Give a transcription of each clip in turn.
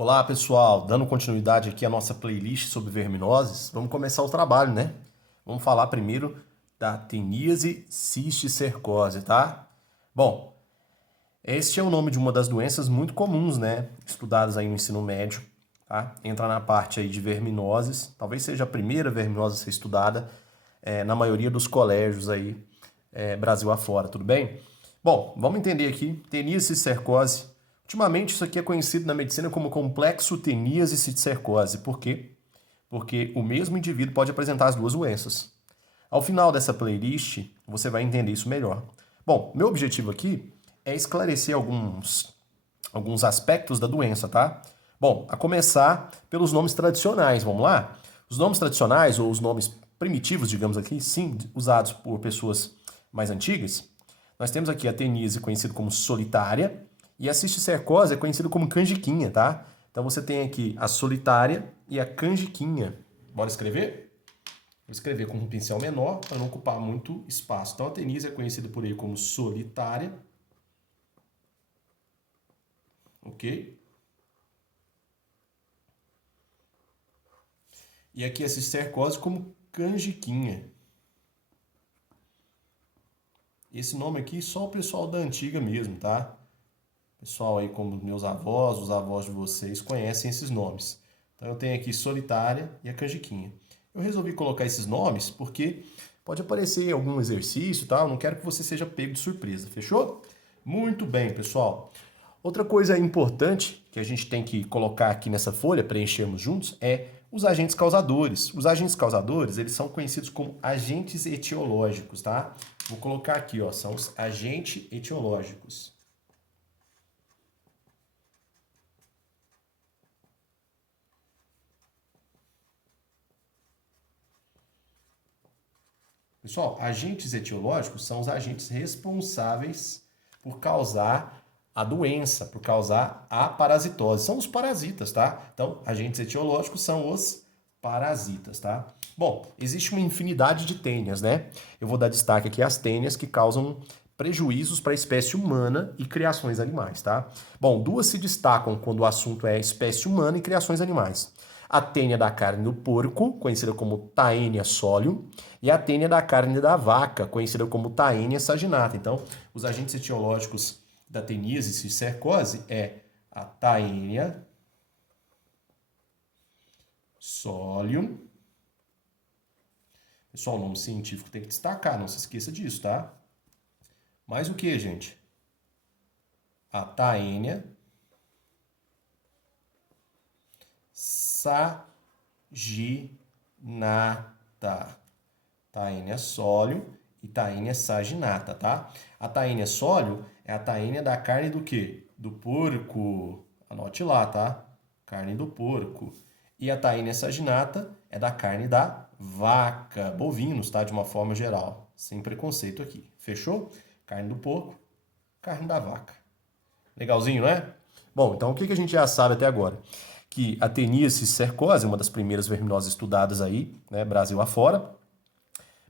Olá pessoal, dando continuidade aqui à nossa playlist sobre verminoses, vamos começar o trabalho, né? Vamos falar primeiro da teníase cisticercose, tá? Bom, este é o nome de uma das doenças muito comuns, né? Estudadas aí no ensino médio, tá? Entra na parte aí de verminoses, talvez seja a primeira verminose a ser estudada na maioria dos colégios aí, Brasil afora, tudo bem? Bom, vamos entender aqui, teníase cisticercose. Ultimamente, isso aqui é conhecido na medicina como complexo teníase cisticercose. Por quê? Porque o mesmo indivíduo pode apresentar as duas doenças. Ao final dessa playlist, você vai entender isso melhor. Bom, meu objetivo aqui é esclarecer alguns aspectos da doença, tá? Bom, a começar pelos nomes tradicionais, vamos lá? Os nomes tradicionais, ou os nomes primitivos, digamos aqui, sim, usados por pessoas mais antigas, nós temos aqui a teníase, conhecido como solitária, e a cisticercose é conhecido como canjiquinha, tá? Então você tem aqui a solitária e a canjiquinha. Bora escrever? Vou escrever com um pincel menor para não ocupar muito espaço. Então a teníase é conhecida por aí como solitária, ok? E aqui a cisticercose como canjiquinha. Esse nome aqui só o pessoal da antiga mesmo, tá? Pessoal aí como meus avós, os avós de vocês, conhecem esses nomes. Então eu tenho aqui solitária e a canjiquinha. Eu resolvi colocar esses nomes porque pode aparecer algum exercício, tá? Eu não quero que você seja pego de surpresa, fechou? Muito bem, pessoal. Outra coisa importante que a gente tem que colocar aqui nessa folha, preenchermos juntos, é os agentes causadores. Os agentes causadores, eles são conhecidos como agentes etiológicos, tá? Vou colocar aqui, ó, são os agentes etiológicos. Pessoal, agentes etiológicos são os agentes responsáveis por causar a doença, por causar a parasitose. São os parasitas, tá? Então, agentes etiológicos são os parasitas, tá? Bom, existe uma infinidade de tênias, né? Eu vou dar destaque aqui às tênias que causam prejuízos para a espécie humana e criações animais, tá? Bom, duas se destacam quando o assunto é espécie humana e criações animais. A tênia da carne do porco, conhecida como Taenia solium, e a tênia da carne da vaca, conhecida como Taenia saginata. Então, os agentes etiológicos da teníase cisticercose é a Taenia solium. Pessoal, o nome científico tem que destacar, não se esqueça disso, tá? Mais o que, gente? A Taenia saginata. Taenia solium e Taenia saginata, tá? A Taenia solium é a taenia da carne do quê? Do porco. Anote lá, tá? Carne do porco. E a Taenia saginata é da carne da vaca, bovinos, tá? De uma forma geral, sem preconceito aqui. Fechou? Carne do porco, carne da vaca. Legalzinho, não é? Bom, então o que a gente já sabe até agora? Que a teníase cisticercose é uma das primeiras verminoses estudadas aí, né, Brasil afora.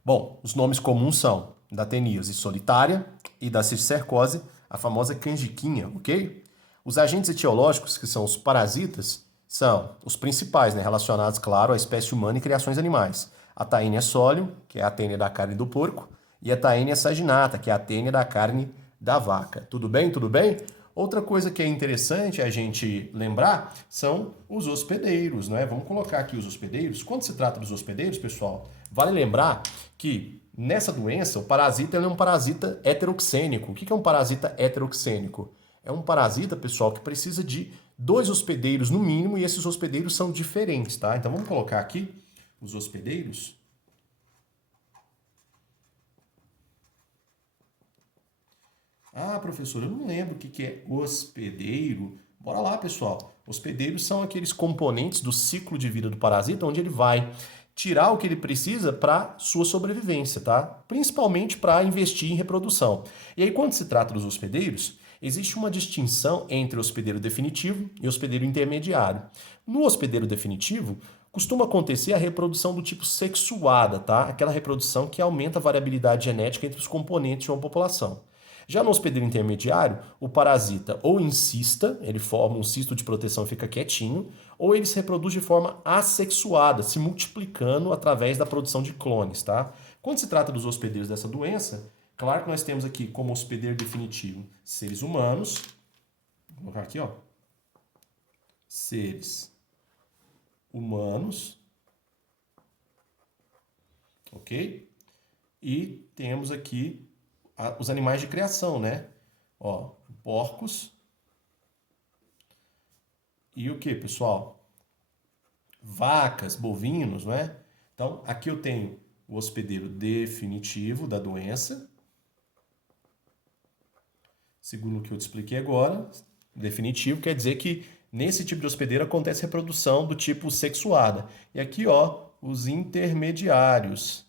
Bom, os nomes comuns são da teníase solitária e da cisticercose, a famosa canjiquinha, ok? Os agentes etiológicos, que são os parasitas, são os principais, né, relacionados, claro, à espécie humana e criações animais. A Taenia solium, que é a tênia da carne do porco, e a Taenia saginata, que é a tênia da carne da vaca. Tudo bem? Tudo bem? Outra coisa que é interessante a gente lembrar são os hospedeiros, né? Vamos colocar aqui os hospedeiros. Quando se trata dos hospedeiros, pessoal, vale lembrar que nessa doença o parasita é um parasita heteroxênico. O que é um parasita heteroxênico? É um parasita, pessoal, que precisa de 2 hospedeiros no mínimo e esses hospedeiros são diferentes, tá? Então vamos colocar aqui os hospedeiros. Ah, professor, eu não lembro o que é hospedeiro. Bora lá, pessoal. Hospedeiros são aqueles componentes do ciclo de vida do parasita onde ele vai tirar o que ele precisa para sua sobrevivência, tá? Principalmente para investir em reprodução. E aí, quando se trata dos hospedeiros, existe uma distinção entre hospedeiro definitivo e hospedeiro intermediário. No hospedeiro definitivo, costuma acontecer a reprodução do tipo sexuada, tá? Aquela reprodução que aumenta a variabilidade genética entre os componentes de uma população. Já no hospedeiro intermediário, o parasita ou insista, ele forma um cisto de proteção e fica quietinho, ou ele se reproduz de forma assexuada, se multiplicando através da produção de clones, tá? Quando se trata dos hospedeiros dessa doença, claro que nós temos aqui como hospedeiro definitivo seres humanos, vou colocar aqui, ó, seres humanos, ok? E temos aqui os animais de criação, né? Ó, porcos e o que, pessoal? Vacas, bovinos, né? Então, aqui eu tenho o hospedeiro definitivo da doença, segundo o que eu te expliquei agora. Definitivo quer dizer que nesse tipo de hospedeiro acontece reprodução do tipo sexuada. E aqui, ó, os intermediários.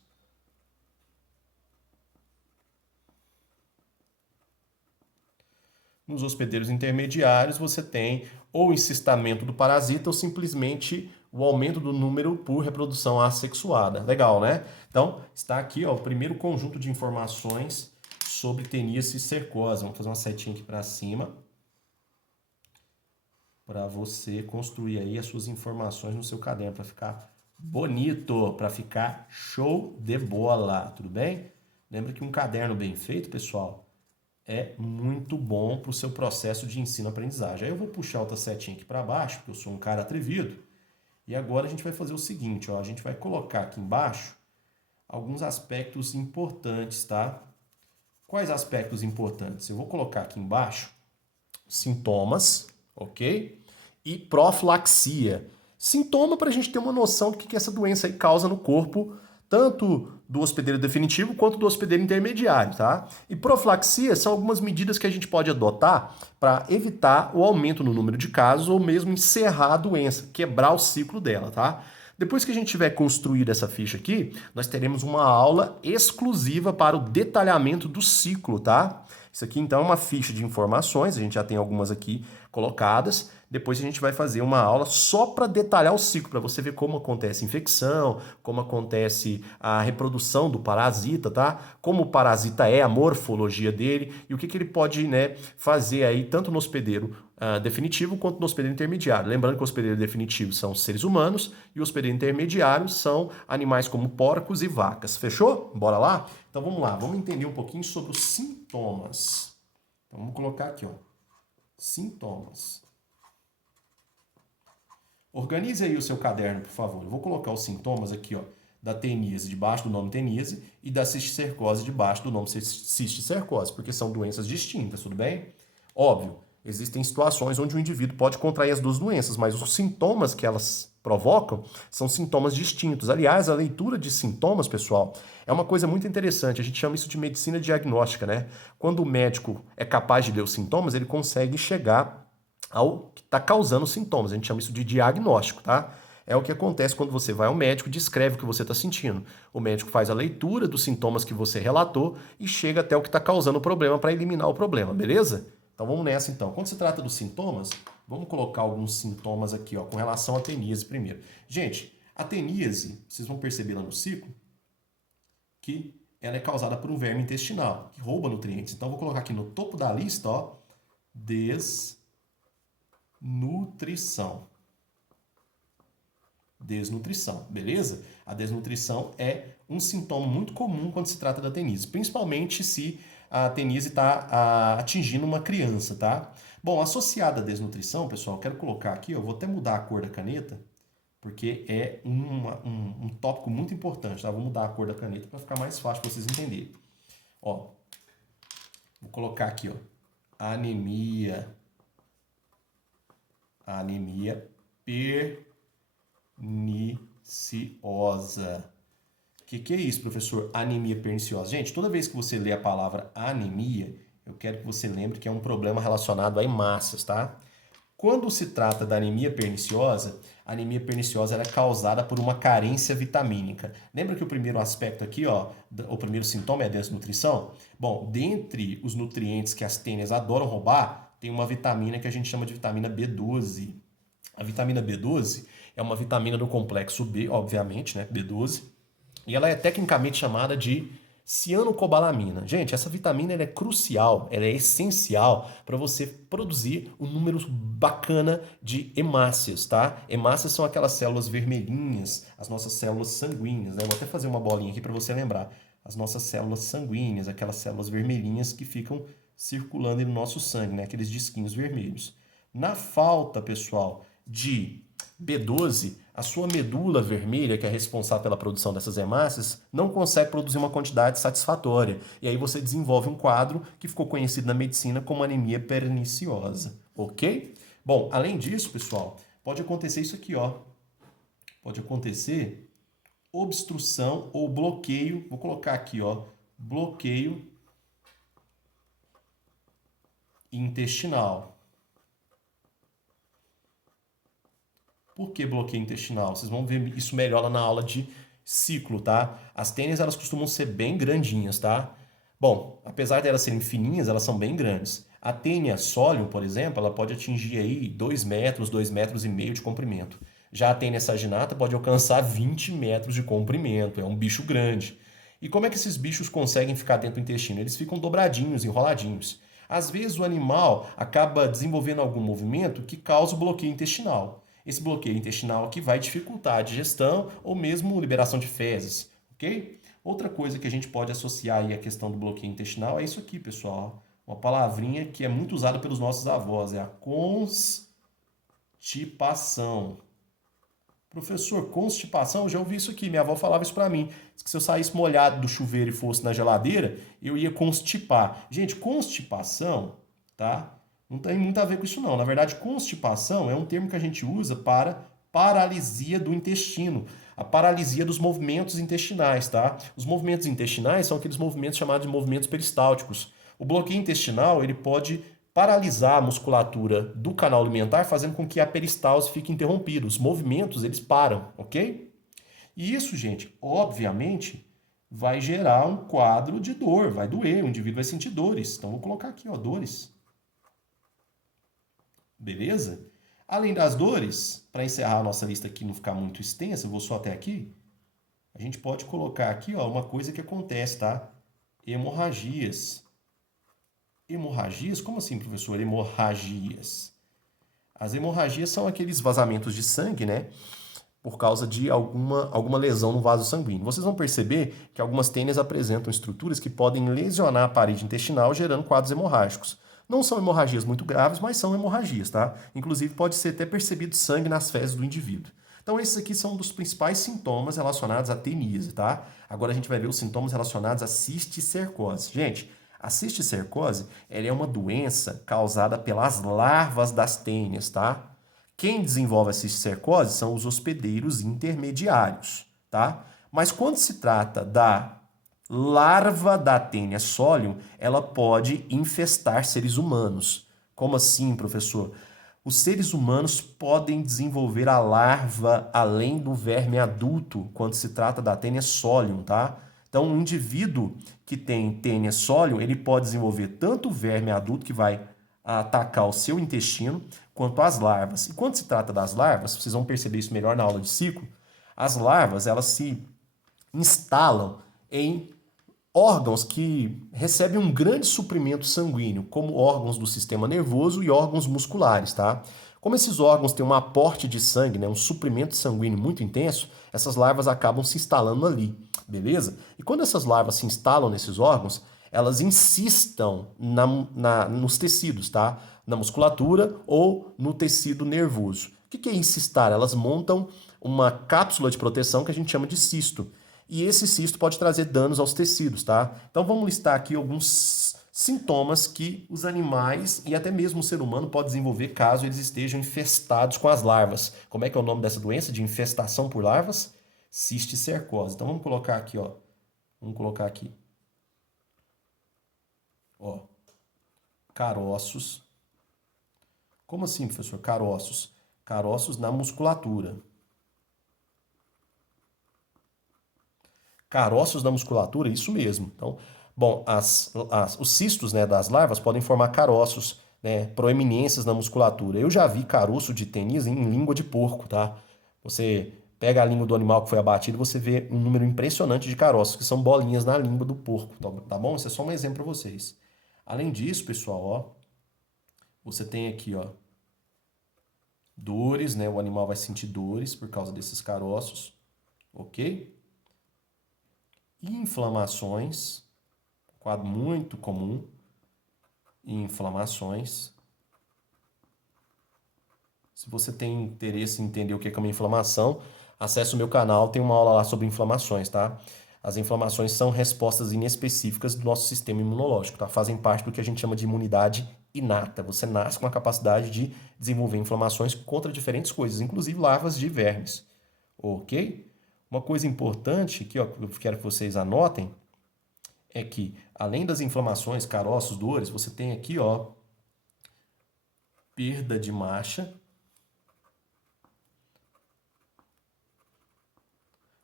Nos hospedeiros intermediários, você tem ou encistamento do parasita ou simplesmente o aumento do número por reprodução assexuada. Legal, né? Então, está aqui ó, o primeiro conjunto de informações sobre teníase e cercose. Vamos fazer uma setinha aqui para cima para você construir aí as suas informações no seu caderno, para ficar bonito, para ficar show de bola, tudo bem? Lembra que um caderno bem feito, pessoal, é muito bom para o seu processo de ensino-aprendizagem. Aí eu vou puxar outra setinha aqui para baixo, porque eu sou um cara atrevido. E agora a gente vai fazer o seguinte, ó, a gente vai colocar aqui embaixo alguns aspectos importantes, tá? Quais aspectos importantes? Eu vou colocar aqui embaixo sintomas, ok? E profilaxia. Sintoma para a gente ter uma noção do que essa doença aí causa no corpo, tanto do hospedeiro definitivo quanto do hospedeiro intermediário, tá? E profilaxia são algumas medidas que a gente pode adotar para evitar o aumento no número de casos ou mesmo encerrar a doença, quebrar o ciclo dela, tá? Depois que a gente tiver construído essa ficha aqui, nós teremos uma aula exclusiva para o detalhamento do ciclo, tá? Isso aqui então é uma ficha de informações, a gente já tem algumas aqui colocadas. Depois a gente vai fazer uma aula só para detalhar o ciclo, para você ver como acontece a infecção, como acontece a reprodução do parasita, tá? Como o parasita é, a morfologia dele e o que ele pode, né, fazer aí tanto no hospedeiro definitivo quanto no hospedeiro intermediário. Lembrando que o hospedeiro definitivo são seres humanos e o hospedeiro intermediário são animais como porcos e vacas. Fechou? Bora lá? Então vamos lá, vamos entender um pouquinho sobre os sintomas. Então vamos colocar aqui, ó, sintomas. Organize aí o seu caderno, por favor. Eu vou colocar os sintomas aqui, ó, da teníase debaixo do nome teníase e da cisticercose debaixo do nome cisticercose, porque são doenças distintas, tudo bem? Óbvio, existem situações onde o indivíduo pode contrair as duas doenças, mas os sintomas que elas provocam são sintomas distintos. Aliás, a leitura de sintomas, pessoal, é uma coisa muito interessante. A gente chama isso de medicina diagnóstica, né? Quando o médico é capaz de ler os sintomas, ele consegue chegar ao que está causando os sintomas. A gente chama isso de diagnóstico, tá? É o que acontece quando você vai ao médico e descreve o que você está sentindo. O médico faz a leitura dos sintomas que você relatou e chega até o que está causando o problema para eliminar o problema, beleza? Então vamos nessa então. Quando se trata dos sintomas, vamos colocar alguns sintomas aqui, ó, com relação à teníase primeiro. Gente, a teníase, vocês vão perceber lá no ciclo, que ela é causada por um verme intestinal, que rouba nutrientes. Então vou colocar aqui no topo da lista, ó, desnutrição. Desnutrição, beleza? A desnutrição é um sintoma muito comum quando se trata da teníase, principalmente se a teníase está atingindo uma criança, tá? Bom, associada à desnutrição, pessoal, eu quero colocar aqui, eu vou até mudar a cor da caneta, porque é um tópico muito importante, tá? Vou mudar a cor da caneta para ficar mais fácil para vocês entenderem. Ó, vou colocar aqui, ó, anemia perniciosa. O que é isso, professor? Anemia perniciosa. Gente, toda vez que você lê a palavra anemia, eu quero que você lembre que é um problema relacionado a massas, tá? Quando se trata da anemia perniciosa, a anemia perniciosa é causada por uma carência vitamínica. Lembra que o primeiro aspecto aqui, ó, o primeiro sintoma é a desnutrição? Bom, dentre os nutrientes que as tênias adoram roubar, tem uma vitamina que a gente chama de vitamina B12. A vitamina B12 é uma vitamina do complexo B, obviamente, né, B12, e ela é tecnicamente chamada de Cianocobalamina. Gente, essa vitamina ela é crucial, ela é essencial para você produzir um número bacana de hemácias, tá? Hemácias são aquelas células vermelhinhas, as nossas células sanguíneas, né? Vou até fazer uma bolinha aqui para você lembrar. As nossas células sanguíneas, aquelas células vermelhinhas que ficam circulando no nosso sangue, né? Aqueles disquinhos vermelhos. Na falta, pessoal, de B12, a sua medula vermelha, que é responsável pela produção dessas hemácias, não consegue produzir uma quantidade satisfatória. E aí você desenvolve um quadro que ficou conhecido na medicina como anemia perniciosa, ok? Bom, além disso, pessoal, pode acontecer isso aqui, ó. Pode acontecer obstrução ou bloqueio, vou colocar aqui, ó, bloqueio intestinal. Por que bloqueio intestinal? Vocês vão ver isso melhor lá na aula de ciclo, tá? As tênis, elas costumam ser bem grandinhas, tá? Bom, apesar de elas serem fininhas, elas são bem grandes. A tênia solium, por exemplo, ela pode atingir aí 2 metros, 2 metros e meio de comprimento. Já a tênia saginata pode alcançar 20 metros de comprimento, é um bicho grande. E como é que esses bichos conseguem ficar dentro do intestino? Eles ficam dobradinhos, enroladinhos. Às vezes o animal acaba desenvolvendo algum movimento que causa o bloqueio intestinal. Esse bloqueio intestinal aqui vai dificultar a digestão ou mesmo liberação de fezes, ok? Outra coisa que a gente pode associar aí à questão do bloqueio intestinal é isso aqui, pessoal. Uma palavrinha que é muito usada pelos nossos avós, é a constipação. Professor, constipação? Eu já ouvi isso aqui, minha avó falava isso pra mim. Diz que se eu saísse molhado do chuveiro e fosse na geladeira, eu ia constipar. Gente, constipação, tá? Não tem muito a ver com isso não. Na verdade, constipação é um termo que a gente usa para paralisia do intestino, a paralisia dos movimentos intestinais, tá? Os movimentos intestinais são aqueles movimentos chamados de movimentos peristálticos. O bloqueio intestinal, ele pode paralisar a musculatura do canal alimentar, fazendo com que a peristalse fique interrompida. Os movimentos, eles param, ok? E isso, gente, obviamente, vai gerar um quadro de dor, vai doer, o indivíduo vai sentir dores. Então, vou colocar aqui, ó, dores. Beleza? Além das dores, para encerrar a nossa lista aqui, não ficar muito extensa, eu vou só até aqui, a gente pode colocar aqui, ó, uma coisa que acontece, tá? Hemorragias. Hemorragias? Como assim, professor? Hemorragias. As hemorragias são aqueles vazamentos de sangue, né? Por causa de alguma lesão no vaso sanguíneo. Vocês vão perceber que algumas tênias apresentam estruturas que podem lesionar a parede intestinal, gerando quadros hemorrágicos. Não são hemorragias muito graves, mas são hemorragias, tá? Inclusive, pode ser até percebido sangue nas fezes do indivíduo. Então, esses aqui são um dos principais sintomas relacionados à teníase, tá? Agora a gente vai ver os sintomas relacionados à cisticercose. Gente, a cisticercose, ela é uma doença causada pelas larvas das tênias, tá? Quem desenvolve a cisticercose são os hospedeiros intermediários, tá? Mas quando se trata da larva da tênia solium, ela pode infestar seres humanos. Como assim, professor? Os seres humanos podem desenvolver a larva além do verme adulto quando se trata da tênia solium, tá? Então, um indivíduo que tem tênia solium, ele pode desenvolver tanto o verme adulto que vai atacar o seu intestino, quanto as larvas. E quando se trata das larvas, vocês vão perceber isso melhor na aula de ciclo, as larvas, elas se instalam em órgãos que recebem um grande suprimento sanguíneo, como órgãos do sistema nervoso e órgãos musculares, tá? Como esses órgãos têm um aporte de sangue, né, um suprimento sanguíneo muito intenso, essas larvas acabam se instalando ali, beleza? E quando essas larvas se instalam nesses órgãos, elas insistam nos tecidos, tá? Na musculatura ou no tecido nervoso. O que é insistar? Elas montam uma cápsula de proteção que a gente chama de cisto. E esse cisto pode trazer danos aos tecidos, tá? Então vamos listar aqui alguns sintomas que os animais e até mesmo o ser humano pode desenvolver caso eles estejam infestados com as larvas. Como é que é o nome dessa doença de infestação por larvas? Cisticercose. Então vamos colocar aqui, ó. Vamos colocar aqui. Ó. Caroços. Como assim, professor? Caroços. Caroços na musculatura. Caroços na musculatura, isso mesmo. Então, bom, os cistos, né, das larvas podem formar caroços, né, proeminências na musculatura. Eu já vi caroço de tênis em língua de porco, tá? Você pega a língua do animal que foi abatido, você vê um número impressionante de caroços, que são bolinhas na língua do porco, tá bom? Isso é só um exemplo para vocês. Além disso, pessoal, ó, você tem aqui, ó, dores, né? O animal vai sentir dores por causa desses caroços, ok? E inflamações, quadro muito comum, inflamações. Se você tem interesse em entender o que é uma inflamação, acesse o meu canal, tem uma aula lá sobre inflamações, tá? As inflamações são respostas inespecíficas do nosso sistema imunológico, tá? Fazem parte do que a gente chama de imunidade inata. Você nasce com a capacidade de desenvolver inflamações contra diferentes coisas, inclusive larvas de vermes, ok? Uma coisa importante que ó, eu quero que vocês anotem é que, além das inflamações, caroços, dores, você tem aqui, ó, perda de marcha.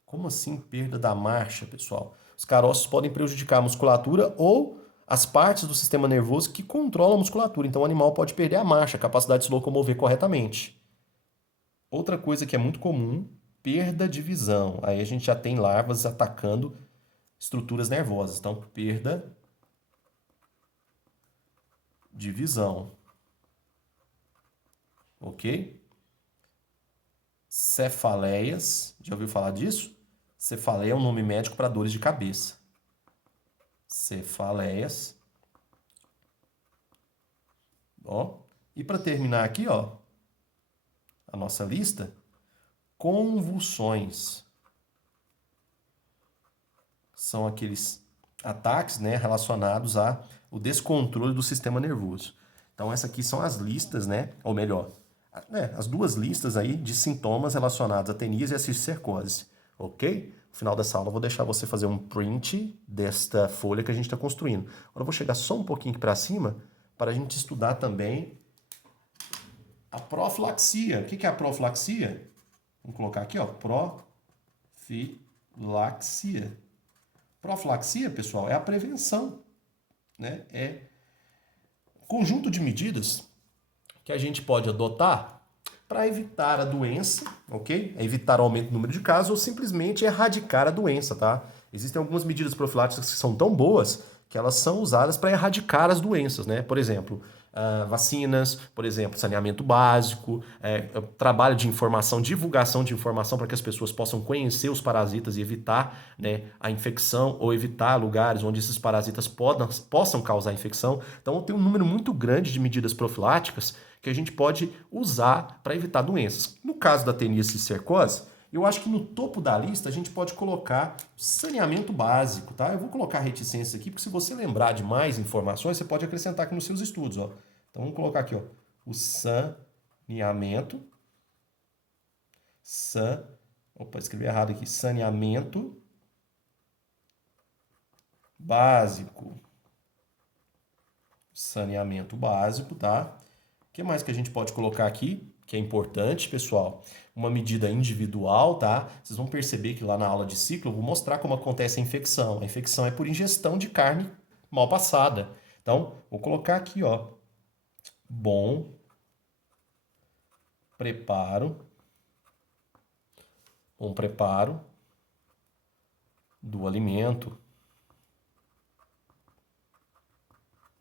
Como assim perda da marcha, pessoal? Os caroços podem prejudicar a musculatura ou as partes do sistema nervoso que controlam a musculatura. Então o animal pode perder a marcha, a capacidade de se locomover corretamente. Outra coisa que é muito comum, perda de visão. Aí a gente já tem larvas atacando estruturas nervosas. Então, perda de visão. Ok? Cefaleias. Já ouviu falar disso? Cefaleia é um nome médico para dores de cabeça. Cefaleias. Ó. E para terminar aqui, ó, a nossa lista, convulsões. São aqueles ataques, né, relacionados ao descontrole do sistema nervoso. Então, essas aqui são as listas, né, ou melhor, as duas listas aí de sintomas relacionados à teníase e à cisticercose, ok? No final dessa aula eu vou deixar você fazer um print desta folha que a gente está construindo. Agora eu vou chegar só um pouquinho para cima para a gente estudar também a profilaxia. O que é a profilaxia? Vamos colocar aqui, ó, profilaxia. Profilaxia, pessoal, é a prevenção, né? É um conjunto de medidas que a gente pode adotar para evitar a doença, ok? Evitar o aumento do número de casos ou simplesmente erradicar a doença, tá? Existem algumas medidas profiláticas que são tão boas que elas são usadas para erradicar as doenças, né? Por exemplo, vacinas, por exemplo, saneamento básico, trabalho de informação, divulgação de informação para que as pessoas possam conhecer os parasitas e evitar, né, a infecção ou evitar lugares onde esses parasitas possam causar infecção. Então, tem um número muito grande de medidas profiláticas que a gente pode usar para evitar doenças. No caso da teníase cisticercose, eu acho que no topo da lista a gente pode colocar saneamento básico, tá? Eu vou colocar reticências aqui, porque se você lembrar de mais informações, você pode acrescentar aqui nos seus estudos, ó. Então vamos colocar aqui, ó, o saneamento. Opa, escrevi errado aqui. Saneamento básico. Saneamento básico, tá? O que mais que a gente pode colocar aqui, que é importante, pessoal? Uma medida individual, tá? Vocês vão perceber que lá na aula de ciclo eu vou mostrar como acontece a infecção. A infecção é por ingestão de carne mal passada. Então, vou colocar aqui, ó, bom preparo do alimento.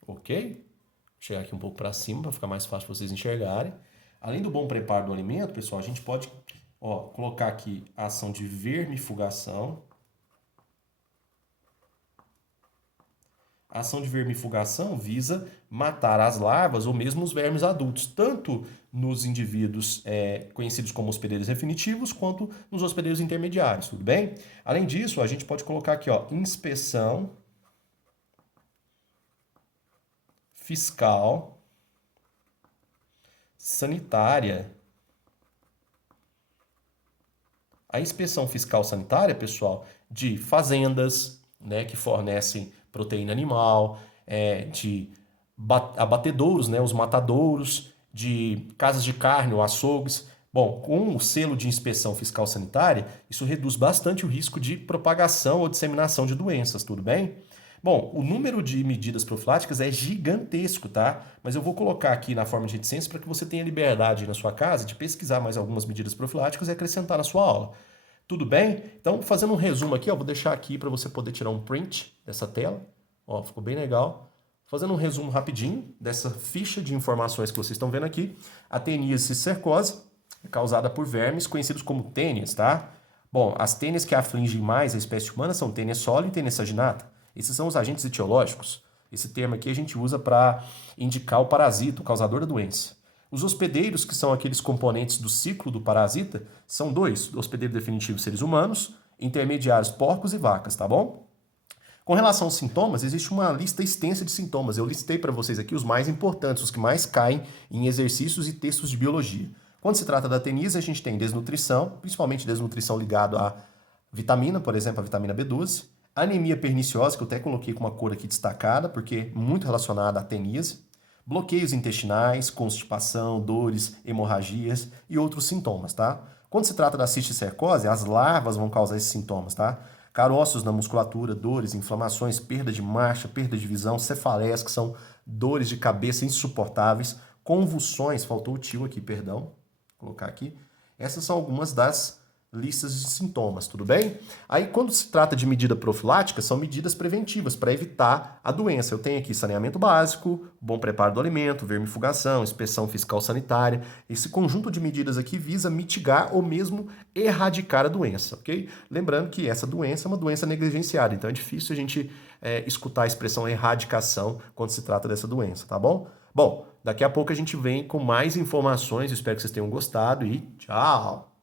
Ok? Vou chegar aqui um pouco para cima para ficar mais fácil para vocês enxergarem. Além do bom preparo do alimento, pessoal, a gente pode, ó, colocar aqui a ação de vermifugação. A ação de vermifugação visa matar as larvas ou mesmo os vermes adultos, tanto nos indivíduos conhecidos como hospedeiros definitivos, quanto nos hospedeiros intermediários, tudo bem? Além disso, a gente pode colocar aqui, ó, inspeção fiscal sanitária. A inspeção fiscal sanitária, pessoal, de fazendas, né, que fornecem proteína animal, de abatedouros, né, os matadouros, de casas de carne ou açougues. Bom, com o selo de inspeção fiscal sanitária, isso reduz bastante o risco de propagação ou disseminação de doenças, tudo bem? Bom, o número de medidas profiláticas é gigantesco, tá? Mas eu vou colocar aqui na forma de reticência para que você tenha liberdade na sua casa de pesquisar mais algumas medidas profiláticas e acrescentar na sua aula. Tudo bem? Então, fazendo um resumo aqui, ó, vou deixar aqui para você poder tirar um print dessa tela. Ó, ficou bem legal. Fazendo um resumo rapidinho dessa ficha de informações que vocês estão vendo aqui. A teníase cercose é causada por vermes conhecidos como tênias, tá? Bom, as tênias que afligem mais a espécie humana são tênia sólio e tênia saginata. Esses são os agentes etiológicos. Esse termo aqui a gente usa para indicar o parasita, o causador da doença. Os hospedeiros, que são aqueles componentes do ciclo do parasita, são dois: o hospedeiro definitivo, seres humanos, intermediários, porcos e vacas, tá bom? Com relação aos sintomas, existe uma lista extensa de sintomas. Eu listei para vocês aqui os mais importantes, os que mais caem em exercícios e textos de biologia. Quando se trata da teníase, a gente tem desnutrição, principalmente desnutrição ligada à vitamina, por exemplo, a vitamina B12. Anemia perniciosa, que eu até coloquei com uma cor aqui destacada, porque é muito relacionada à teníase. Bloqueios intestinais, constipação, dores, hemorragias e outros sintomas, tá? Quando se trata da cisticercose, as larvas vão causar esses sintomas, tá? Caroços na musculatura, dores, inflamações, perda de marcha, perda de visão, cefaleias, que são dores de cabeça insuportáveis, convulsões, faltou o tio aqui, perdão, vou colocar aqui. Essas são algumas das listas de sintomas, tudo bem? Aí, quando se trata de medida profilática, são medidas preventivas para evitar a doença. Eu tenho aqui saneamento básico, bom preparo do alimento, vermifugação, inspeção fiscal sanitária. Esse conjunto de medidas aqui visa mitigar ou mesmo erradicar a doença, ok? Lembrando que essa doença é uma doença negligenciada, então é difícil a gente escutar a expressão erradicação quando se trata dessa doença, tá bom? Bom, daqui a pouco a gente vem com mais informações, espero que vocês tenham gostado e tchau!